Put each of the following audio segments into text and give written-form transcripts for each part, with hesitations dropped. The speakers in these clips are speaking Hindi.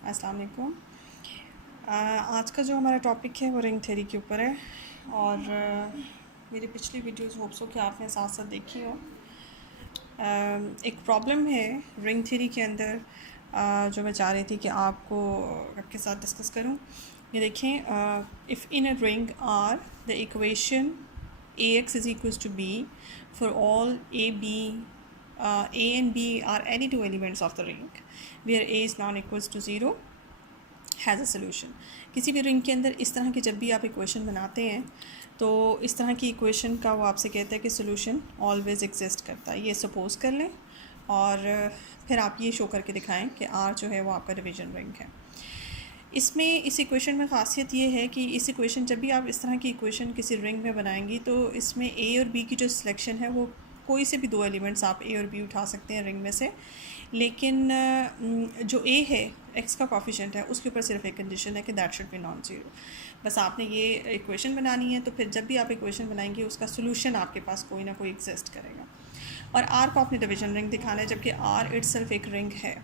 अस्सलाम वालेकुम। आज का जो हमारा टॉपिक है वो रिंग थ्योरी के ऊपर है और मेरी पिछली वीडियोस होप्स हो कि आपने साथ साथ देखी हो। एक प्रॉब्लम है रिंग थ्योरी के अंदर जो मैं चाह रही थी कि आपके साथ डिस्कस करूं। ये देखें, if in a ring R the equation ax is equals to b for all a and b are any two elements of the ring where a is non equals to 0 has a solution. किसी भी रिंग के अंदर इस तरह की जब भी आप इक्वेशन बनाते हैं तो इस तरह की इक्वेशन का वो आपसे कहता है कि सोल्यूशन ऑलवेज़ एग्जिस्ट करता है। ये सपोज़ कर लें और फिर आप ये शो करके दिखाएं कि आर जो है वो आपका डिवीजन रिंग है। इसमें इस इक्वेशन में ख़ासियत ये है कि इस इक्वेशन जब भी आप इस तरह की इक्वेशन किसी रिंग में बनाएंगी तो इसमें ए और बी की जो सिलेक्शन है वो कोई से भी दो एलिमेंट्स आप ए और बी उठा सकते हैं रिंग में से, लेकिन जो ए है एक्स का कॉफिशेंट है उसके ऊपर सिर्फ एक कंडीशन है कि that should be non zero. बस आपने ये इक्वेशन बनानी है, तो फिर जब भी आप इक्वेशन बनाएंगे उसका सोल्यूशन आपके पास कोई ना कोई एग्जिस्ट करेगा। और आर को आपने डिवीजन रिंग दिखाना है, जबकि आर इट्सेल्फ एक रिंग है।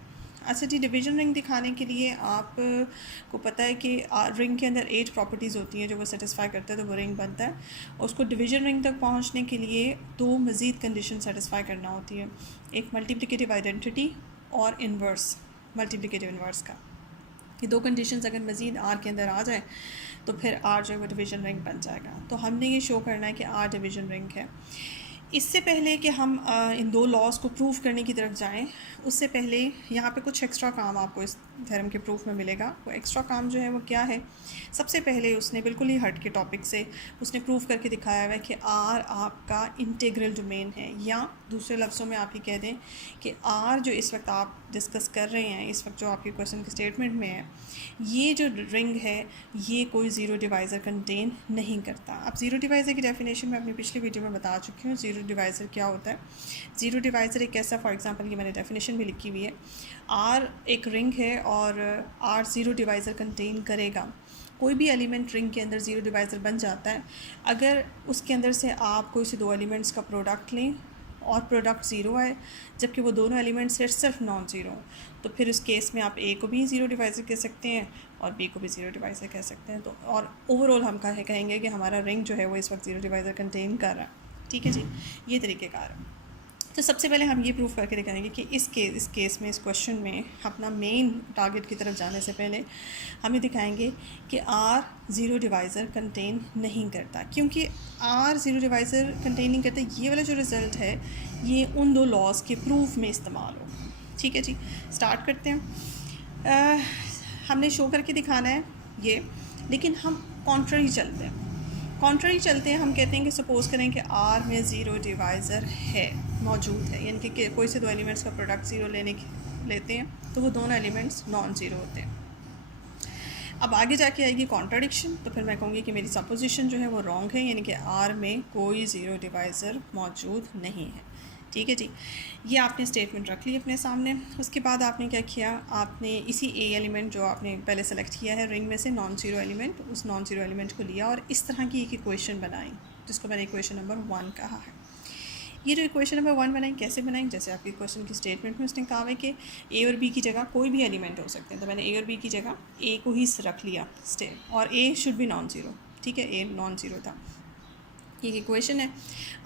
अच्छा जी, डिवीजन रिंग दिखाने के लिए आप को पता है कि रिंग के अंदर 8 प्रॉपर्टीज़ होती हैं जो वो सेटिस्फाई करते हैं तो वो रिंग बनता है। और उसको डिवीजन रिंग तक पहुंचने के लिए दो मज़ीद कंडीशन सेटिस्फाई करना होती है, एक मल्टीप्लिकेटिव आइडेंटिटी और इन्वर्स मल्टीप्लिकेटिव इन्वर्स का। ये दो कंडीशंस अगर मज़ीद आर के अंदर आ जाए तो फिर आर जो है वो डिवीजन रिंग बन जाएगा। तो हमने ये शो करना है कि आर डिवीजन रिंग है। इससे पहले कि हम इन दो लॉज को प्रूव करने की तरफ जाएं, उससे पहले यहाँ पे कुछ एक्स्ट्रा काम आपको इस थ्योरम के प्रूफ में मिलेगा। वो एक्स्ट्रा काम जो है वो क्या है, सबसे पहले उसने बिल्कुल ही हट के टॉपिक से उसने प्रूव करके दिखाया हुआ है कि आर आपका इंटीग्रल डोमेन है, या दूसरे लफ्ज़ों में आप ही कह दें कि आर जो इस वक्त आप डिस्कस कर रहे हैं, इस वक्त जो आपके क्वेश्चन के स्टेटमेंट में है, ये जो रिंग है ये कोई ज़ीरो डिवाइज़र कंटेन नहीं करता। अब ज़ीरो डिवाइज़र की डेफिनेशन मैं अपनी पिछली वीडियो में बता चुकी हूँ। ज़ीरो डिवाइज़र क्या होता है? ज़ीरो डिवाइज़र एक ऐसा, फॉर एग्जांपल ये मैंने डेफिनेशन भी लिखी हुई है, आर एक रिंग है और आर ज़ीरो डिवाइज़र कंटेन करेगा। कोई भी एलिमेंट रिंग के अंदर ज़ीरो डिवाइज़र बन जाता है अगर उसके अंदर से आप कोई से दो एलिमेंट्स का प्रोडक्ट लें और प्रोडक्ट ज़ीरो आए, जबकि वो दोनों एलिमेंट्स सिर्फ नॉन ज़ीरो। तो फिर उस केस में आप ए को भी ज़ीरो डिवाइज़र कह सकते हैं और बी को भी ज़ीरो डिवाइज़र कह सकते हैं। तो और ओवरऑल हम कहेंगे कि हमारा रिंग जो है वो इस वक्त ज़ीरो डिवाइज़र कंटेन कर रहा है। ठीक है जी, ये तरीक़ेकार है। तो सबसे पहले हम ये प्रूफ करके दिखाएंगे कि इस केस में, इस क्वेश्चन में अपना मेन टारगेट की तरफ जाने से पहले हम ये दिखाएंगे कि आर ज़ीरो डिवाइज़र कंटेन नहीं करता। क्योंकि आर ज़ीरो डिवाइज़र कंटेन नहीं करता, ये वाला जो रिज़ल्ट है ये उन दो लॉज के प्रूफ में इस्तेमाल होगा। ठीक है जी, स्टार्ट करते हैं। हमने शो करके दिखाना है ये, लेकिन हम कॉन्ट्ररी चलते हैं। हम कहते हैं कि सपोज़ करें कि आर में ज़ीरो डिवाइज़र है, मौजूद है, यानी कि कोई से दो एलिमेंट्स का प्रोडक्ट ज़ीरो लेते हैं तो वो दोनों एलिमेंट्स नॉन ज़ीरो होते हैं। अब आगे जाके आएगी कॉन्ट्राडिक्शन, तो फिर मैं कहूँगी कि मेरी सपोजिशन जो है वो रॉन्ग है, यानी कि आर में कोई ज़ीरो डिवाइज़र मौजूद नहीं है। ठीक है जी, ये आपने स्टेटमेंट रख ली अपने सामने। उसके बाद आपने क्या किया, आपने इसी ए एलिमेंट जो आपने पहले सेलेक्ट किया है रिंग में से, नॉन ज़ीरो एलिमेंट, उस नॉन ज़ीरो एलिमेंट को लिया और इस तरह की एक इक्वेशन बनाई जिसको मैंने इक्वेशन नंबर 1 कहा है। ये जो इक्वेशन नंबर 1 बनाई, कैसे बनाई? जैसे आपके क्वेश्चन की स्टेटमेंट में उसने कहा है कि ए और बी की जगह कोई भी एलिमेंट हो सकते हैं, तो मैंने ए और बी की जगह ए को ही रख लिया और ए शुड बी नॉन ज़ीरो। ठीक है, ए नॉन ज़ीरो था। ये इक्वेशन है।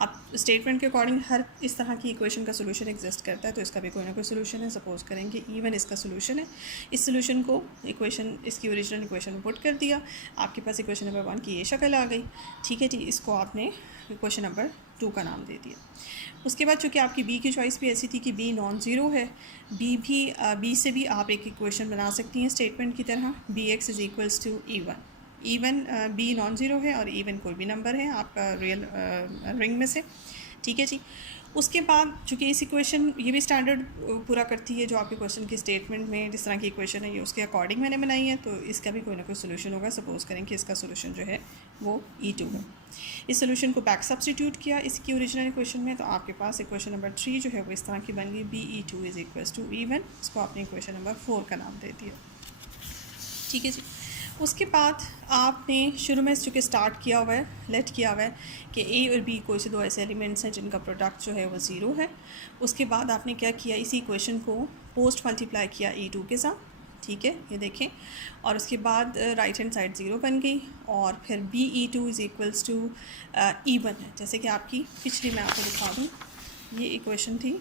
अब स्टेटमेंट के अकॉर्डिंग हर इस तरह की इक्वेशन का सोल्यूशन एग्जिस्ट करता है, तो इसका भी कोई ना कोई सोल्यूशन है। सपोज़ करेंगे इवन इसका सोल्यूशन है। इस सोल्यूशन को इक्वेशन, इसकी ओरिजिनल इक्वेशन में पुट कर दिया, आपके पास इक्वेशन नंबर 1 की ये शक्ल आ गई। ठीक है जी, इसको आपने इक्वेशन नंबर 2 का नाम दे दिया। उसके बाद चूँकि आपकी बी की चॉइस भी ऐसी थी कि बी नॉन ज़ीरो है, बी से भी आप एक इक्वेशन बना सकती हैं स्टेटमेंट की तरह, b x is equals to even b non zero है और ईवन कोई भी नंबर है आपका रियल रिंग में से। ठीक है जी, उसके बाद चूँकि इस इक्वेशन, ये भी स्टैंडर्ड पूरा करती है जो आपके क्वेश्चन की स्टेटमेंट में जिस तरह की इक्वेशन है ये उसके अकॉर्डिंग मैंने बनाई है, तो इसका भी कोई ना कोई सोल्यूशन होगा। सपोज़ करें कि इसका सोल्यूशन जो है वो E2 है। इस सोल्यूशन को बैक सब्सटीट्यूट किया इसकी ओरिजिनल इक्वेशन में, तो आपके पास इक्वेशन नंबर 3 जो है वो इस तरह की बन गई, BE2 is equals to even. इसको आपने इक्वेशन नंबर 4 का नाम दे दिया। ठीक है जी, उसके बाद आपने शुरू में चूँकि स्टार्ट किया हुआ है, लेट किया हुआ है कि ए और बी कोई से दो ऐसे एलिमेंट्स हैं जिनका प्रोडक्ट जो है वो ज़ीरो है। उसके बाद आपने क्या किया, इसी इक्वेशन को पोस्ट मल्टीप्लाई किया E2 के साथ, ठीक है, ये देखें। और उसके बाद राइट हैंड साइड 0 बन गई और फिर BE2 is equals to E1 है। जैसे कि आपकी पिछली मैं आपको दिखा दूँ, ये इक्वेशन थी,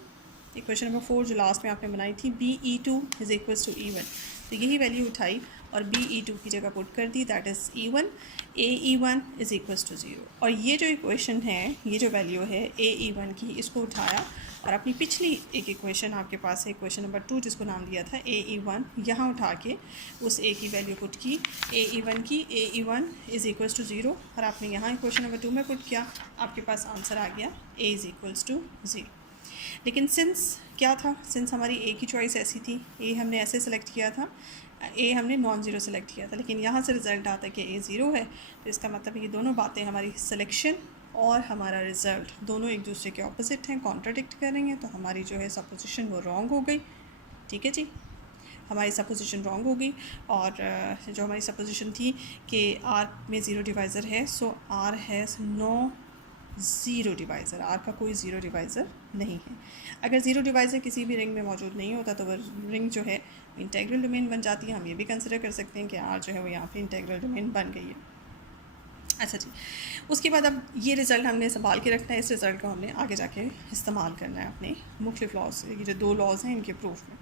इक्वेशन नंबर 4 जो लास्ट में आपने बनाई थी, BE2 is equals to E1। तो यही वैल्यू उठाई और BE2 की जगह पुट कर दी, that is E1। AE1 is equals to 0। और ये जो इक्वेशन है, ये जो वैल्यू है AE1 की, इसको उठाया और अपनी पिछली एक इक्वेशन आपके पास है, इक्वेशन नंबर 2 जिसको नाम दिया था AE1, यहाँ उठा के उस A की वैल्यू पुट की, AE1 की। AE1 इज़ इक्वल्स टू 0 और आपने यहाँ इक्वेशन नंबर 2 में पुट किया, आपके पास आंसर आ गया A इज़ इक्वल्स टू 0। लेकिन सिंस क्या था, सिंस हमारी A की चॉइस ऐसी थी, A हमने ऐसे सेलेक्ट किया था, A हमने नॉन ज़ीरो सेलेक्ट किया था, लेकिन यहाँ से रिज़ल्ट आता है कि A 0 है, तो इसका मतलब ये दोनों बातें, हमारी सिलेक्शन और हमारा रिज़ल्ट दोनों एक दूसरे के ऑपोजिट हैं, कॉन्ट्राडिक्ट करेंगे, तो हमारी जो है सपोजिशन वो रॉन्ग हो गई। ठीक है जी, हमारी सपोजिशन रॉन्ग हो गई। और जो हमारी सपोजिशन थी कि R में ज़ीरो डिवाइज़र है, so R has no zero divisor, R का कोई ज़ीरो डिवाइज़र नहीं है। अगर ज़ीरो डिवाइज़र किसी भी रिंग में मौजूद नहीं होता तो वह रिंग जो है इंटेग्रल डोमेन बन जाती है। हम ये भी कंसिडर कर सकते हैं कि R जो है वो यहाँ पे इंटेग्रल डोमेन बन गई है। अच्छा जी, उसके बाद अब ये रिज़ल्ट हमने संभाल के रखना है, इस रिज़ल्ट को हमने आगे जाके इस्तेमाल करना है अपने मुख्तलिफ लॉज, ये जो 2 लॉज हैं इनके प्रूफ में।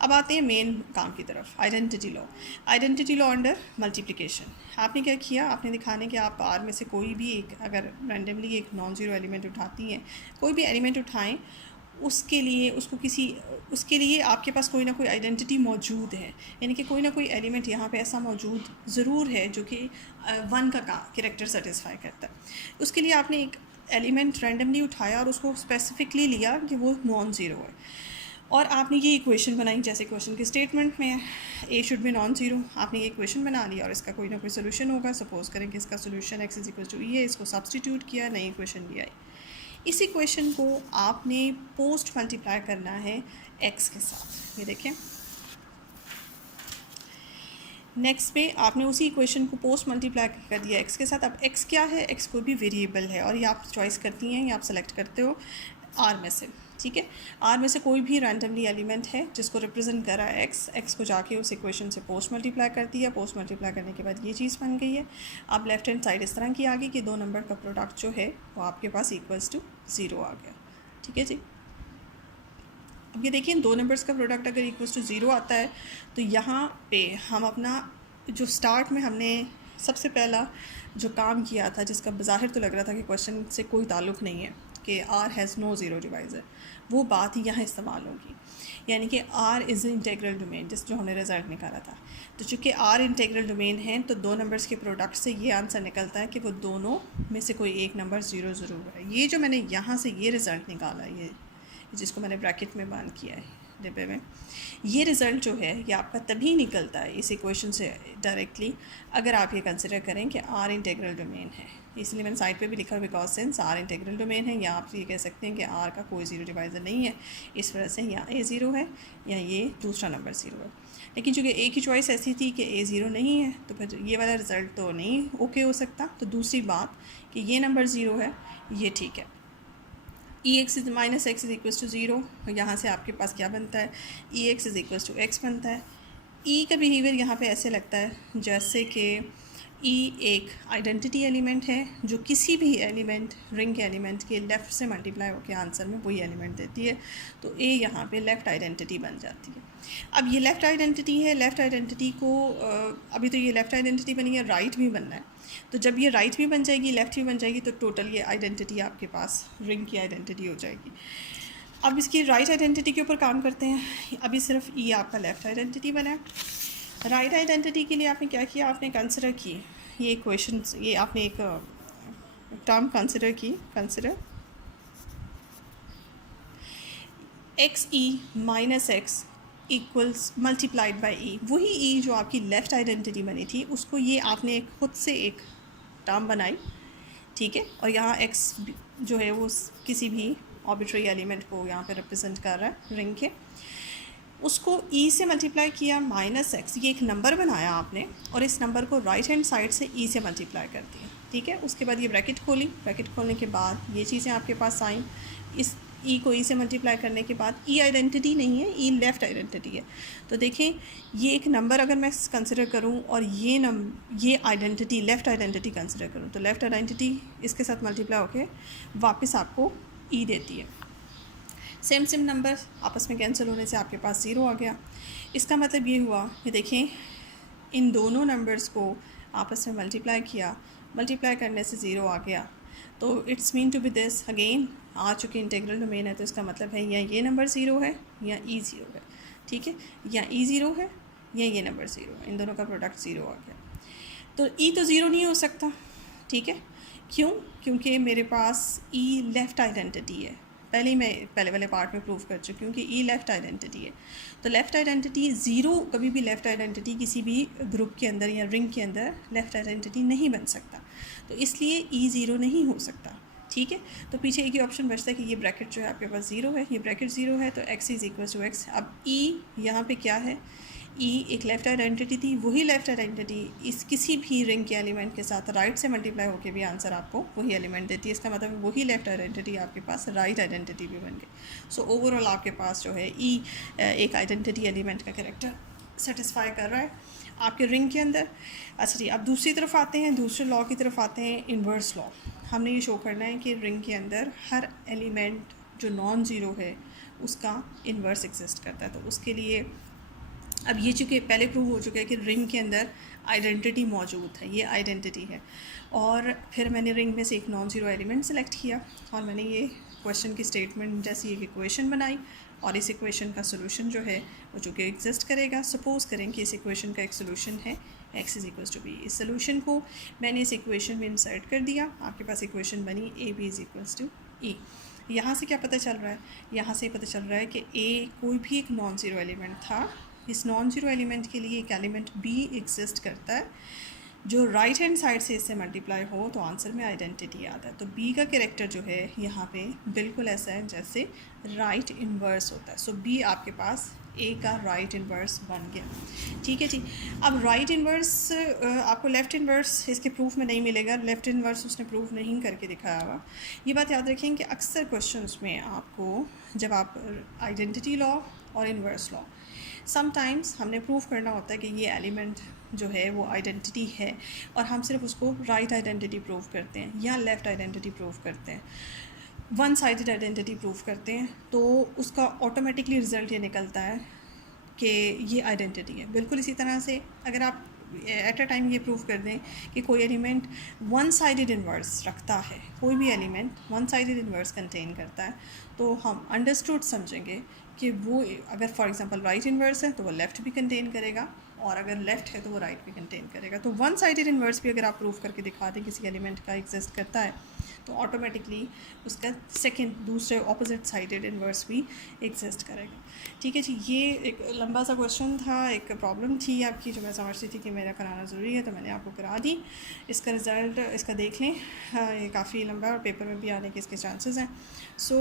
अब आते हैं मेन काम की तरफ, identity law. Identity law under multiplication. आपने क्या किया, आपने दिखाने कि आप R में से कोई भी एक, अगर रैंडमली एक नॉन ज़ीरो एलिमेंट उठाती हैं, कोई भी एलिमेंट उठाएं, उसके लिए आपके पास कोई ना कोई आइडेंटिटी मौजूद है, यानी कि कोई ना कोई एलिमेंट यहाँ पे ऐसा मौजूद ज़रूर है जो कि 1 का कैरेक्टर सेटिस्फाई करता है। उसके लिए आपने एक एलिमेंट रैंडमली उठाया और उसको स्पेसिफिकली लिया कि वो नॉन ज़ीरो है, और आपने ये इक्वेशन बनाई, जैसे क्वेश्चन के स्टेटमेंट में A should be non zero. आपने ये इक्वेशन बना लिया और इसका कोई ना कोई सोल्यूशन होगा। सपोज करें कि इसका solution x is equal to E है, इसको सब्सटीट्यूट किया, नई इक्वेशन ली आई। इस इक्वेशन को आपने पोस्ट मल्टीप्लाई करना है x के साथ। ये देखें, नेक्स्ट पे आपने उसी इक्वेशन को पोस्ट मल्टीप्लाई कर दिया x के साथ। अब x क्या है, x कोई भी वेरिएबल है और ये आप चॉइस करती हैं या आप सेलेक्ट करते हो R में से। ठीक है, R में से कोई भी रैंडमली एलिमेंट है जिसको रिप्रेजेंट करा है x को जाके उस इक्वेशन से पोस्ट मल्टीप्लाई कर दिया। पोस्ट मल्टीप्लाई करने के बाद ये चीज़ बन गई है। अब लेफ्ट हैंड साइड इस तरह की आ गई कि 2 नंबर का प्रोडक्ट जो है वो आपके पास इक्वल्स टू 0 आ गया। ठीक है जी, अब ये देखिए 2 नंबर्स का प्रोडक्ट अगर इक्वल्स टू 0 आता है तो यहाँ पे हम अपना जो स्टार्ट में हमने सबसे पहला जो काम किया था, जिसका बज़ाहिर तो लग रहा था कि क्वेश्चन से कोई ताल्लुक़ नहीं है कि R has no zero divisor, वो बात ही यहाँ इस्तेमाल होगी। यानी कि R इज़ इंटेग्रल डोमेन, जिस जो हमने रिज़ल्ट निकाला था। तो चूँकि R इंटेग्रल डोमेन है तो 2 नंबर्स के प्रोडक्ट से ये आंसर निकलता है कि वो दोनों में से कोई एक नंबर ज़ीरो ज़रूर है। ये जो मैंने यहाँ से ये रिज़ल्ट निकाला, ये जिसको मैंने ब्रैकेट में बांध किया है डिब्बे में, ये रिज़ल्ट जो है ये आपका तभी निकलता है इस इक्वेशन से डायरेक्टली, अगर आप ये कंसिडर करें कि R इंटेग्रल डोमेन है। इसलिए मैंने साइड पे भी लिखा, because since R integral domain है, या आप ये कह सकते हैं कि R का कोई ज़ीरो डिवाइज़र नहीं है, इस वजह से या A 0 है या ये दूसरा नंबर 0 है। लेकिन चूँकि A की चॉइस ऐसी थी कि A 0 नहीं है तो फिर ये वाला रिज़ल्ट तो नहीं ओके हो सकता। तो दूसरी बात कि ये नंबर 0 है, ये ठीक है। EX minus x is equals to 0, यहाँ से आपके पास क्या बनता है, EX is equals to x बनता है। E का बिहेवियर यहाँ पे ऐसे लगता है जैसे कि E एक आइडेंटिटी एलिमेंट है जो किसी भी एलिमेंट, रिंग के एलिमेंट के लेफ़्ट से मल्टीप्लाई होकर आंसर में वही एलिमेंट देती है। तो A यहाँ पे लेफ़्ट आइडेंटिटी बन जाती है। अब ये लेफ़्ट आइडेंटिटी है, लेफ़्ट आइडेंटिटी को अभी तो ये लेफ़्ट आइडेंटिटी बनी है, राइट भी बनना है। तो जब ये राइट भी बन जाएगी, लेफ़्ट भी बन जाएगी, तो टोटल ये आइडेंटिटी आपके पास रिंग की आइडेंटिटी हो जाएगी। अब इसकी राइट आइडेंटिटी के ऊपर काम करते हैं। अभी सिर्फ E आपका लेफ़्ट आइडेंटिटी बना है। राइट आइडेंटिटी के लिए आपने क्या किया, आपने कंसिडर की ये क्वेश्चन, ये आपने एक टर्म कंसिडर की, consider XE minus x equals multiplied by E। वही E जो आपकी लेफ़्ट आइडेंटिटी बनी थी उसको ये आपने खुद से एक टर्म बनाई, ठीक है। और यहाँ x जो है वो किसी भी आर्बिट्रेरी एलिमेंट को यहाँ पे रिप्रेजेंट कर रहा है रिंग के, उसको E से मल्टीप्लाई किया माइनस एक्स, ये एक नंबर बनाया आपने और इस नंबर को राइट हैंड साइड से E से मल्टीप्लाई कर दिया, ठीक है। उसके बाद ये ब्रैकेट खोली, ब्रैकेट खोलने के बाद ये चीज़ें आपके पास आई। इस ई को ई से मल्टीप्लाई करने के बाद ई आइडेंटिटी नहीं है, ई लेफ़्ट आइडेंटिटी है। तो देखें ये एक नंबर अगर मैं कंसिडर करूं और ये आइडेंटिटी लेफ़्ट आइडेंटिटी कंसिडर करूं, तो लेफ़्ट आइडेंटिटी इसके साथ मल्टीप्लाई होके वापस आपको ई देती है। सेम नंबर आपस में कैंसिल होने से आपके पास ज़ीरो आ गया। इसका मतलब ये हुआ कि देखें इन दोनों नंबर्स को आपस में मल्टीप्लाई किया, मल्टीप्लाई करने से ज़ीरो आ गया। तो it's mean to be this again आ चुकी इंटीग्रल डोमेन है, तो इसका मतलब है या ये नंबर ज़ीरो है या ई ज़ीरो है, ठीक है, या ई ज़ीरो है या ये नंबर ज़ीरो है, इन दोनों का प्रोडक्ट ज़ीरो आ गया। तो ई तो ज़ीरो नहीं हो सकता, ठीक है, क्यों? क्योंकि मेरे पास ई लेफ़्ट आइडेंटिटी है, पहले ही मैं पहले वाले पार्ट में प्रूव कर चुकी हूँ कि ई लेफ़्ट आइडेंटिटी है। तो लेफ़्ट आइडेंटिटी ज़ीरो, कभी भी लेफ़्ट आइडेंटिटी किसी भी ग्रुप के अंदर या रिंग के अंदर लेफ़्ट आइडेंटिटी नहीं बन सकता, तो इसलिए ई ज़ीरो नहीं हो सकता, ठीक है। तो पीछे एक ही ऑप्शन बचता है कि ये ब्रैकेट जो है आपके पास ज़ीरो है, ये ब्रैकेट ज़ीरो है, तो x is equal to x. अब ई यहाँ पे क्या है, ई एक लेफ़्ट आइडेंटिटी थी, वही लेफ़्ट आइडेंटिटी इस किसी भी रिंग के एलिमेंट के साथ राइट से मल्टीप्लाई होकर भी आंसर आपको वही एलिमेंट देती है। इसका मतलब वही लेफ़्ट आइडेंटिटी आपके पास राइट आइडेंटिटी भी बन गई। सो ओवरऑल आपके पास जो है ई एक आइडेंटिटी एलिमेंट का कैरेक्टर सेटिस्फाई कर रहा है आपके रिंग के अंदर। अच्छा जी, अब दूसरी तरफ आते हैं, दूसरे लॉ की तरफ आते हैं, इन्वर्स लॉ। हमने ये शो करना है कि रिंग के अंदर हर एलिमेंट जो नॉन ज़ीरो है उसका इन्वर्स एग्जिस्ट करता है। तो उसके लिए अब ये चूँकि पहले प्रूव हो चुका है कि रिंग के अंदर आइडेंटिटी मौजूद है, ये आइडेंटिटी है, और फिर मैंने रिंग में से एक नॉन ज़ीरो एलिमेंट सेलेक्ट किया और मैंने ये क्वेश्चन की स्टेटमेंट जैसी एक इक्वेशन बनाई, और इस इक्वेशन का सोल्यूशन जो है वो चूँकि एग्जिस्ट करेगा। सपोज़ करें कि इस इक्वेशन का एक सोल्यूशन है x is equals to b. इस सोल्यूशन को मैंने इस इक्वेशन में इंसर्ट कर दिया, आपके पास इक्वेशन बनी A B is equals to E. यहाँ से क्या पता चल रहा है, यहाँ से पता चल रहा है कि ए कोई भी एक नॉन ज़ीरो एलिमेंट था, इस नॉन ज़ीरो एलिमेंट के लिए एक एलिमेंट बी एग्जिस्ट करता है जो राइट हैंड साइड से इससे मल्टीप्लाई हो तो आंसर में आइडेंटिटी आता है। तो बी का कैरेक्टर जो है यहाँ पे बिल्कुल ऐसा है जैसे राइट इन्वर्स होता है। सो बी आपके पास ए का राइट इन्वर्स बन गया, ठीक है जी। अब राइट इन्वर्स आपको लेफ़्ट इन्वर्स इसके प्रूफ में नहीं मिलेगा, लेफ़्ट इन्वर्स उसने प्रूफ नहीं करके दिखाया हुआ। ये बात याद रखें कि अक्सर क्वेश्चंस में आपको जब आप आइडेंटिटी लॉ और इन्वर्स लॉ समटाइम्स हमने प्रूफ करना होता है कि ये एलिमेंट जो है वो आइडेंटिटी है, और हम सिर्फ उसको राइट आइडेंटिटी प्रूव करते हैं या लेफ़्ट आइडेंटिटी प्रूव करते हैं, वन साइडेड आइडेंटिटी प्रूव करते हैं, तो उसका ऑटोमेटिकली रिज़ल्ट ये निकलता है कि ये आइडेंटिटी है। बिल्कुल इसी तरह से अगर आप एट अ टाइम ये प्रूव कर दें कि कोई एलिमेंट वन साइडेड इन्वर्स रखता है, कोई भी element one sided inverse contain करता है, तो हम अंडरस्टूड समझेंगे कि वो अगर फॉर एग्जांपल राइट इन्वर्स है तो वो लेफ़्ट भी कंटेन करेगा, और अगर लेफ़्ट है तो वो राइट भी कंटेन करेगा। तो वन साइडेड इन्वर्स भी अगर आप प्रूव करके दिखा दें किसी एलिमेंट का एग्जिस्ट करता है, तो ऑटोमेटिकली उसका सेकंड दूसरे ऑपोजिट साइडेड इन्वर्स भी एग्जिस्ट करेगा, ठीक है जी। ये एक लंबा सा क्वेश्चन था, एक प्रॉब्लम थी आपकी जो मैं समझती थी कि मेरा कराना ज़रूरी है, तो मैंने आपको करा दी। इसका रिज़ल्ट इसका देख लें, ये काफ़ी लंबा है और पेपर में भी आने के इसके चांसेस हैं। सो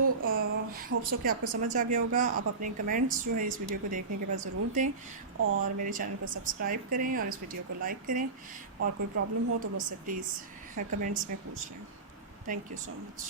होप सो कि आपको समझ आ गया होगा। आप अपने कमेंट्स जो है इस वीडियो को देखने के बाद ज़रूर दें, और मेरे चैनल को सब्सक्राइब करें और इस वीडियो को लाइक करें, और कोई प्रॉब्लम हो तो मुझसे प्लीज़ कमेंट्स में पूछ लें। Thank you so much.